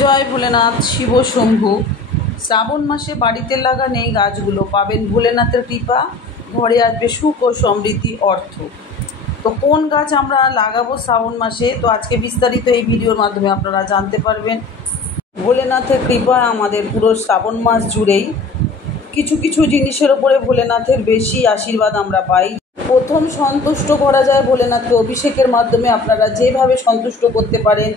জয় ভোলেনাথ, শিব শম্ভু। শ্রাবণ মাসে বাড়িতে লাগানো এই গাছগুলো পাবেন ভোলেনাথের কৃপা, ঘরে আসবে সুখ ও সমৃদ্ধি, অর্থ। তো কোন গাছ আমরা লাগাবো শ্রাবণ মাসে, তো আজকে বিস্তারিত এই ভিডিওর মাধ্যমে আপনারা জানতে পারবেন। ভোলেনাথের কৃপা আমাদের পুরো শ্রাবণ মাস জুড়েই কিছু কিছু জিনিসের ওপরে ভোলেনাথের বেশি আশীর্বাদ আমরা পাই। প্রথম সন্তুষ্ট করা যায় ভোলেনাথকে অভিষেকের মাধ্যমে। আপনারা যেভাবে সন্তুষ্ট করতে পারেন,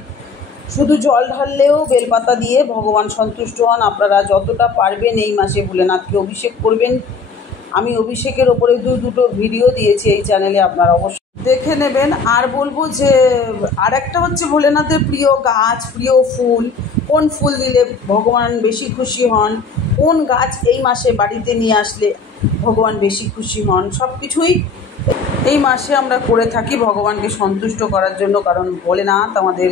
শুধু জল ঢাললেও বেলপাতা দিয়ে ভগবান সন্তুষ্ট হন। আপনারা যতটা পারবেন এই মাসে ভোলেনাথকে অভিষেক করবেন। আমি অভিষেকের ওপরে দুটো ভিডিও দিয়েছি এই চ্যানেলে, আপনারা অবশ্যই দেখে নেবেন। আর বলবো যে আরেকটা হচ্ছে ভোলেনাথের প্রিয় গাছ, প্রিয় ফুল, কোন ফুল দিলে ভগবান বেশি খুশি হন, কোন গাছ এই মাসে বাড়িতে নিয়ে আসলে ভগবান বেশি খুশি হন, সব কিছুই এই মাসে আমরা করে থাকি ভগবানকে সন্তুষ্ট করার জন্য। কারণ ভোলেনাথ আমাদের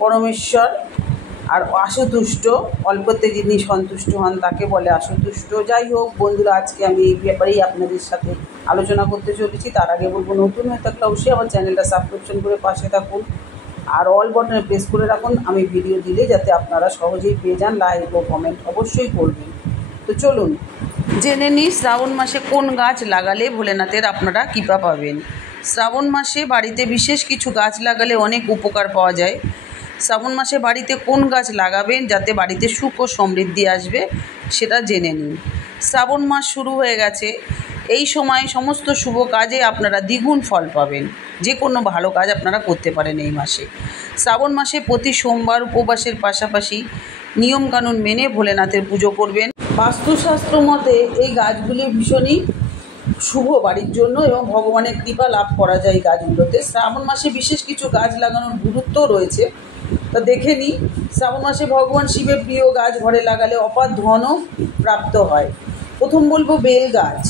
পরমেশ্বর, আর আশুতুষ্ট, অল্পতে যিনি সন্তুষ্ট হন তাকে বলে আশুতুষ্ট। যাই হোক বন্ধুরা, আজকে আমি এই ব্যাপারেই আপনাদের সাথে আলোচনা করতে চলেছি। তার আগে বলবো, নতুন হয়ে থাকলে অবশ্যই আমার চ্যানেলটা সাবস্ক্রিপশন করে পাশে থাকুন, আর অল বাটনে প্রেস করে রাখুন, আমি ভিডিও দিলে যাতে আপনারা সহজেই পেয়ে যান। লাইক ও কমেন্ট অবশ্যই করবেন। তো চলুন জেনে নিই শ্রাবণ মাসে কোন গাছ লাগালে ভোলেনাথের আপনারা কৃপা পাবেন। শ্রাবণ মাসে বাড়িতে বিশেষ কিছু গাছ লাগালে অনেক উপকার পাওয়া যায়। শ্রাবণ মাসে বাড়িতে কোন গাছ লাগাবেন যাতে বাড়িতে সুখ ও সমৃদ্ধি আসবে, সেটা জেনে নিন। শ্রাবণ মাস শুরু হয়ে গেছে, এই সময় সমস্ত শুভ কাজে আপনারা দ্বিগুণ ফল পাবেন। যে কোনো ভালো কাজ আপনারা করতে পারেন এই মাসে। শ্রাবণ মাসে প্রতি সোমবার উপবাসের পাশাপাশি নিয়মকানুন মেনে ভোলেনাথের পুজো করবেন। বাস্তুশাস্ত্র মতে এই গাছগুলি ভীষণই শুভ বাড়ির জন্য, এবং ভগবানের কৃপা লাভ করা যায় এই গাছগুলোতে। শ্রাবণ মাসে বিশেষ কিছু গাছ লাগানোর গুরুত্ব রয়েছে, তা দেখে নিই। শ্রাবণ মাসে ভগবান শিবের প্রিয় গাছ ঘরে লাগালে অপার ধনও প্রাপ্ত হয়। প্রথম বলবো বেল গাছ।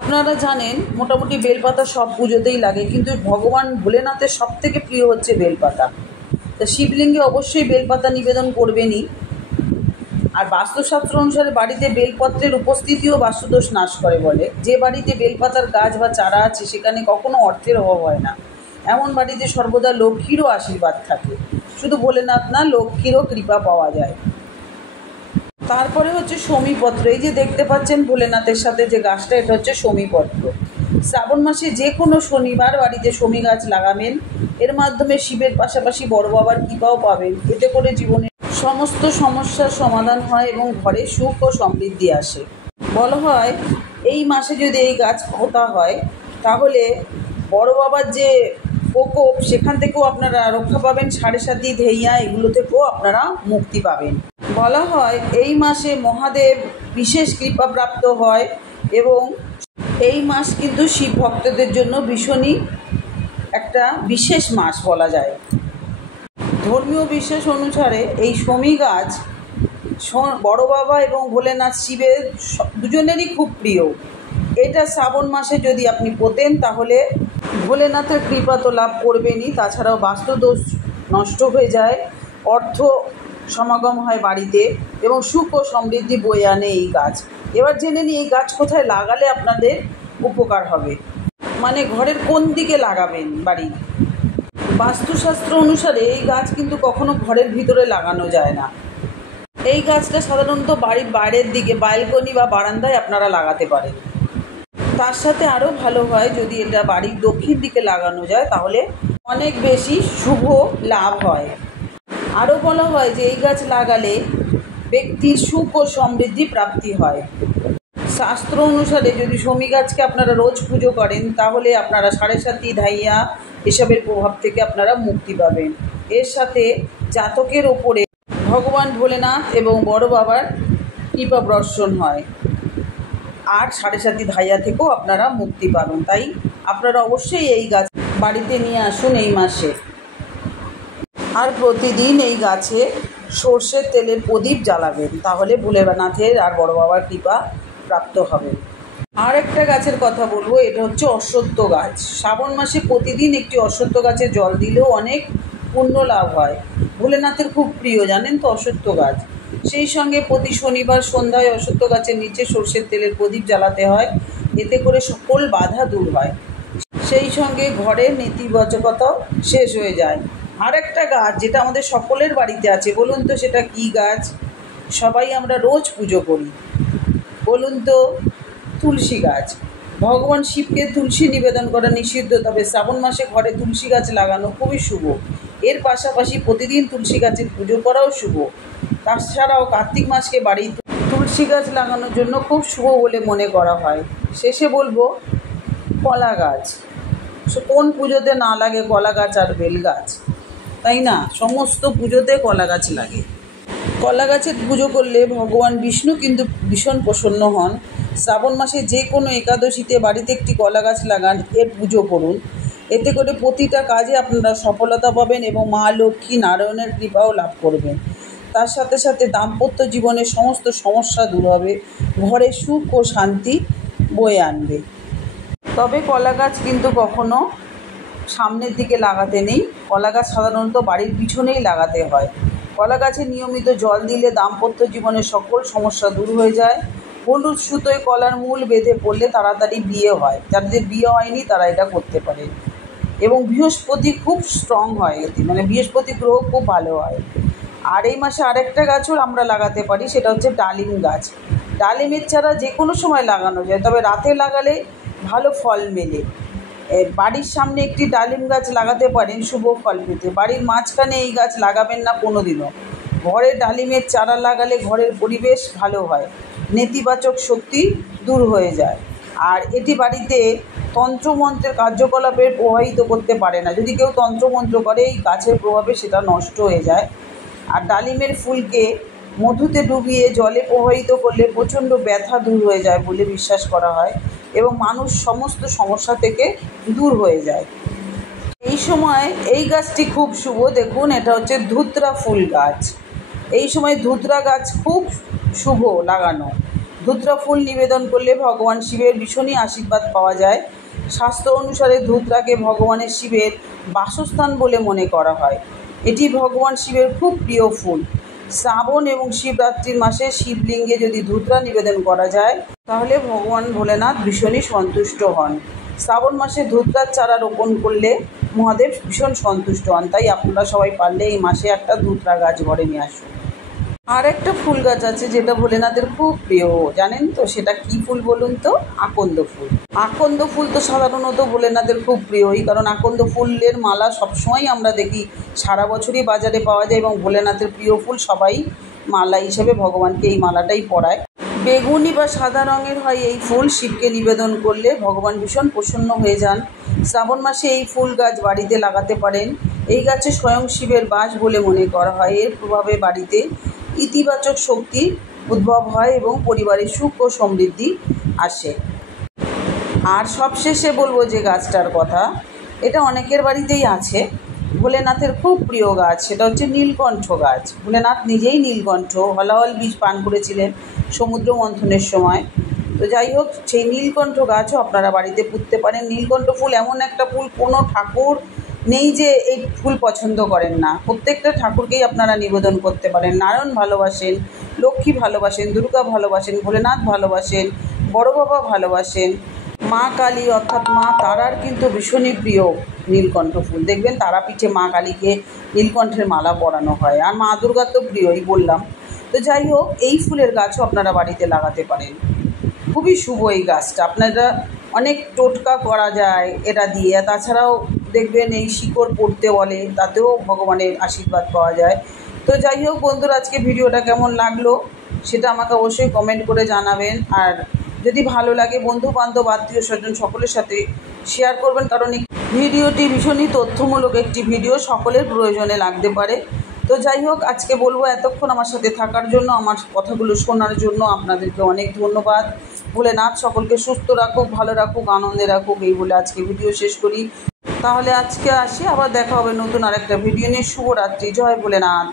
আপনারা জানেন মোটামুটি বেলপাতা সব পুজোতেই লাগে, কিন্তু ভগবান ভোলেনাথের সব থেকে প্রিয় হচ্ছে বেলপাতা। তা শিবলিঙ্গে অবশ্যই বেলপাতা নিবেদন করবেনই। আর বাস্তুশাস্ত্র অনুসারে বাড়িতে বেলপত্রের উপস্থিতিও বাস্তুদোষ নাশ করে বলে। যে বাড়িতে বেলপাতার গাছ বা চারা আছে সেখানে কখনো অর্থের অভাব হয় না। এমন বাড়িতে সর্বদা লক্ষ্মীরও আশীর্বাদ থাকে। শুধু ভোলেনাথ না, লক্ষ্মীরও কৃপা পাওয়া যায়। তারপরে হচ্ছে শমীপত্র। এই যে দেখতে পাচ্ছেন ভোলেনাথের সাথে যে গাছটা, এটা হচ্ছে শমীপত্র। শ্রাবণ মাসে যে কোনো শনিবার বাড়িতে শমী গাছ লাগাবেন। এর মাধ্যমে শিবের পাশাপাশি বড় বাবার কৃপাও পাবেন। এতে করে জীবনে সমস্ত সমস্যার সমাধান হয় এবং ঘরে সুখ ও সমৃদ্ধি আসে। বলা হয় এই মাসে যদি এই গাছ পোঁতা হয় তাহলে বড় বাবার যে প্রকোপ সেখান থেকেও আপনারা রক্ষা পাবেন। সাড়ে সাতি, ধেইয়া এগুলো থেকেও আপনারা মুক্তি পাবেন। বলা হয় এই মাসে মহাদেব বিশেষ কৃপা প্রাপ্ত হয়, এবং এই মাস কিন্তু শিব ভক্তদের জন্য ভীষণই একটা বিশেষ মাস বলা যায়। ধর্মীয় বিশ্বাস অনুসারে এই শমী গাছ বড় বাবা এবং ভোলেনাথ শিবের দুজনেরই খুব প্রিয়। এটা শ্রাবণ মাসে যদি আপনি পোতেন তাহলে ভোলেনাথের কৃপা তো লাভ করবেনই, তাছাড়াও বাস্তুদোষ নষ্ট হয়ে যায়, অর্থ সমাগম হয় বাড়িতে, এবং সুখ ও সমৃদ্ধি বয়ে আনে এই গাছ। এবার জেনে নিই এই গাছ কোথায় লাগালে আপনাদের উপকার হবে, মানে ঘরের কোন দিকে লাগাবেন বাড়ির। বাস্তুশাস্ত্র অনুসারে এই গাছ কিন্তু কখনো ঘরের ভিতরে লাগানো যায় না। এই গাছটা সাধারণত বাড়ির বাইরের দিকে, ব্যালকনি বা বারান্দায় আপনারা লাগাতে পারেন। তার সাথে আরও ভালো হয় যদি এটা বাড়ির দক্ষিণ দিকে লাগানো যায়, তাহলে অনেক বেশি শুভ লাভ হয়। আরও বলা হয় যে এই গাছ লাগালে ব্যক্তির সুখ ও সমৃদ্ধি প্রাপ্তি হয়। শাস্ত্র অনুসারে যদি শমী গাছকে আপনারা রোজ পুজো করেন তাহলে আপনারা সাড়ে সাতি, ধাইয়া এসবের প্রভাব থেকে আপনারা মুক্তি পাবেন। এর সাথে জাতকের ওপরে ভগবান ভোলেনাথ এবং বড় বাবার কৃপা বর্ষণ হয়, আর সাড়ে সাতি, ধাইয়া থেকেও আপনারা মুক্তি পাবেন। তাই আপনারা অবশ্যই এই গাছ বাড়িতে নিয়ে আসুন এই মাসে। আর প্রতিদিন এই গাছে সর্ষের তেলের প্রদীপ জ্বালাবেন, তাহলে ভোলেনাথের আর বড় বাবার কৃপা প্রাপ্ত হবে। আর একটা গাছের কথা বলবো, এটা হচ্ছে অশ্বত্থ গাছ। শ্রাবণ মাসে প্রতিদিন একটি অশ্বত্থ গাছে জল দিলেও অনেক পুণ্য লাভ হয়। ভোলেনাথের খুব প্রিয়, জানেন তো, অশ্বত্থ গাছ। সেই সঙ্গে প্রতি শনিবার সন্ধ্যায় অশ্বত্থ গাছের নিচে সর্ষের তেলের প্রদীপ জ্বালাতে হয়। এতে করে সকল বাধা দূর হয়, সেই সঙ্গে ঘরের নেতিবাচকতাও শেষ হয়ে যায়। আর একটা গাছ যেটা আমাদের সকলের বাড়িতে আছে, বলুন তো সেটা কী গাছ? সবাই আমরা রোজ পুজো করি, বলুন তো? তুলসী গাছ। ভগবান শিবকে তুলসী নিবেদন করা নিষিদ্ধ, তবে শ্রাবণ মাসে ঘরে তুলসী গাছ লাগানো খুবই শুভ। এর পাশাপাশি প্রতিদিন তুলসী গাছের পুজো করাও শুভ। তাছাড়াও কার্তিক মাসকে বাড়ি তুলসী গাছ লাগানোর জন্য খুব শুভ বলে মনে করা হয়। শেষে বলবো কলা গাছ। কোন পুজোতে না লাগে কলা গাছ আর বেল গাছ, তাই না? সমস্ত পুজোতে কলা গাছ লাগে। কলা গাছের পুজো করলে ভগবান বিষ্ণু কিন্তু ভীষণ প্রসন্ন হন। শ্রাবণ মাসে যে কোনো একাদশীতে বাড়িতে একটি কলা গাছ লাগান, এর পুজো করুন। এতে করে প্রতিটা কাজে আপনারা সফলতা পাবেন এবং মা লক্ষ্মী নারায়ণের কৃপাও লাভ করবেন। তার সাথে সাথে দাম্পত্য জীবনের সমস্ত সমস্যা দূর হবে, ঘরে সুখ ও শান্তি বয়ে আনবে। তবে কলা গাছ কিন্তু কখনো সামনের দিকে লাগাতে নেই, কলা গাছ সাধারণত বাড়ির পিছনেই লাগাতে হয়। কলা গাছে নিয়মিত জল দিলে দাম্পত্য জীবনের সকল সমস্যা দূর হয়ে যায়। হলুদ সুতোয় কলার মূল বেঁধে পড়লে তাড়াতাড়ি বিয়ে হয়, যাদের বিয়ে হয়নি তারা এটা করতে পারে। এবং বৃহস্পতি খুব স্ট্রং হয় এতে, মানে বৃহস্পতি গ্রহ খুব ভালো হয়। আর এই মাসে আরেকটা গাছও আমরা লাগাতে পারি, সেটা হচ্ছে ডালিম গাছ। ডালিমের চারা যে কোনো সময় লাগানো যায়, তবে রাতে লাগালে ভালো ফল মেলে। বাড়ির সামনে একটি ডালিম গাছ লাগাতে পারেন শুভ ফল পেতে। বাড়ির মাঝখানে এই গাছ লাগাবেন না কোনোদিনও। ঘরে ডালিমের চারা লাগালে ঘরের পরিবেশ ভালো হয়, নেতিবাচক শক্তি দূর হয়ে যায়। আর এটি বাড়িতে তন্ত্রমন্ত্রের কার্যকলাপের প্রভাবিত করতে পারে না। যদি কেউ তন্ত্রমন্ত্র করে এই গাছের প্রভাবে সেটা নষ্ট হয়ে যায়। আর ডালিমের ফুলকে মধুতে ডুবিয়ে জলে প্রবাহিত করলে প্রচণ্ড ব্যথা দূর হয়ে যায় বলে বিশ্বাস করা হয় এবং মানুষ সমস্ত সমস্যা থেকে দূর হয়ে যায়। এই সময় এই গাছটি খুব শুভ। দেখুন, এটা হচ্ছে ধুতরা ফুল গাছ। এই সময় ধুতরা গাছ খুব শুভ লাগানো। ধুতরা ফুল নিবেদন করলে ভগবান শিবের ভীষণই আশীর্বাদ পাওয়া যায়। শাস্ত্র অনুসারে ধুতরাকে ভগবানের শিবের বাসস্থান বলে মনে করা হয়। এটি ভগবান শিবের খুব প্রিয় ফুল। শ্রাবণ এবং শিবরাত্রির মাসে শিবলিঙ্গে যদি ধুতরা নিবেদন করা যায় তাহলে ভগবান ভোলেনাথ ভীষণই সন্তুষ্ট হন। শ্রাবণ মাসে ধুতরার চারা রোপণ করলে মহাদেব ভীষণ সন্তুষ্ট হন। তাই আপনারা সবাই পারলে এই মাসে একটা ধুতরা গাছ ঘরে নিয়ে আসুন। আর একটা ফুল গাছ আছে যেটা ভোলেনাথের খুব প্রিয়, জানেন তো সেটা কী ফুল বলুন তো? আকন্দ ফুল। আকন্দ ফুল তো সাধারণত ভোলেনাথের খুব প্রিয়ই, কারণ আকন্দ ফুলের মালা সবসময় আমরা দেখি সারা বছরই বাজারে পাওয়া যায় এবং ভোলেনাথের প্রিয় ফুল। সবাই মালা হিসেবে ভগবানকে এই মালাটাই পরায়। বেগুনি বা সাদা রঙের হয় এই ফুল। শিবকে নিবেদন করলে ভগবান ভীষণ প্রসন্ন হয়ে যান। শ্রাবণ মাসে এই ফুল গাছ বাড়িতে লাগাতে পারেন। এই গাছে স্বয়ং শিবের বাস বলে মনে করা হয়। এর প্রভাবে বাড়িতে ইতিবাচক শক্তি উদ্ভব হয় এবং পরিবারে সুখ ও সমৃদ্ধি আসে। আর সবশেষে বলবো যে গাছটার কথা, এটা অনেকের বাড়িতেই আছে, ভোলেনাথের খুব প্রিয় গাছ, সেটা হচ্ছে নীলকণ্ঠ গাছ। ভোলেনাথ নিজেই নীলকণ্ঠ, হলাহল বীজ পান করেছিলেন সমুদ্র মন্থনের সময়। তো যাই হোক, সেই নীলকণ্ঠ গাছও আপনারা বাড়িতে পুঁততে পারেন। নীলকণ্ঠ ফুল এমন একটা ফুল, কোনো ঠাকুর নেই যে এই ফুল পছন্দ করেন না। প্রত্যেকটা ঠাকুরকেই আপনারা নিবেদন করতে পারেন। নারায়ণ ভালোবাসেন, লক্ষ্মী ভালোবাসেন, দুর্গা ভালোবাসেন, ভোলেনাথ ভালোবাসেন, বড় বাবা ভালোবাসেন, মা কালী অর্থাৎ মা তারার কিন্তু ভীষণই প্রিয় নীলকণ্ঠ ফুল। দেখবেন তারাপীঠে মা কালীকে নীলকণ্ঠের মালা পরানো হয়। আর মা দুর্গার তো প্রিয়ই বললাম। তো যাই হোক, এই ফুলের গাছও আপনারা বাড়িতে লাগাতে পারেন। খুবই শুভ এই গাছটা। আপনারা অনেক টোটকা করা যায় এটা দিয়ে। তাছাড়াও দেখবেন এই শিকড় পড়তে বলে, তাতেও ভগবানের আশীর্বাদ পাওয়া যায়। তো যাই হোক বন্ধুরা, আজকে ভিডিওটা কেমন লাগলো সেটা আমাকে অবশ্যই কমেন্ট করে জানাবেন। আর যদি ভালো লাগে বন্ধু বান্ধব আত্মীয় স্বজন সকলের সাথে শেয়ার করবেন, কারণ এই ভিডিওটি ভীষণই তথ্যমূলক একটি ভিডিও, সকলের প্রয়োজনে লাগতে পারে। তো যাই হোক, আজকে বলবো এতক্ষণ আমার সাথে থাকার জন্য, আমার কথাগুলো শোনার জন্য আপনাদেরকে অনেক ধন্যবাদ। ভোলেনাথ সকলকে সুস্থ রাখুক, ভালো রাখুক, আনন্দে রাখুক, এই বলে আজকে ভিডিও শেষ করি। তাহলে আজকে আসি, আবার দেখা হবে নতুন আরেকটা ভিডিও নিয়ে। শুভরাত্রি, জয় ভোলেনাথ।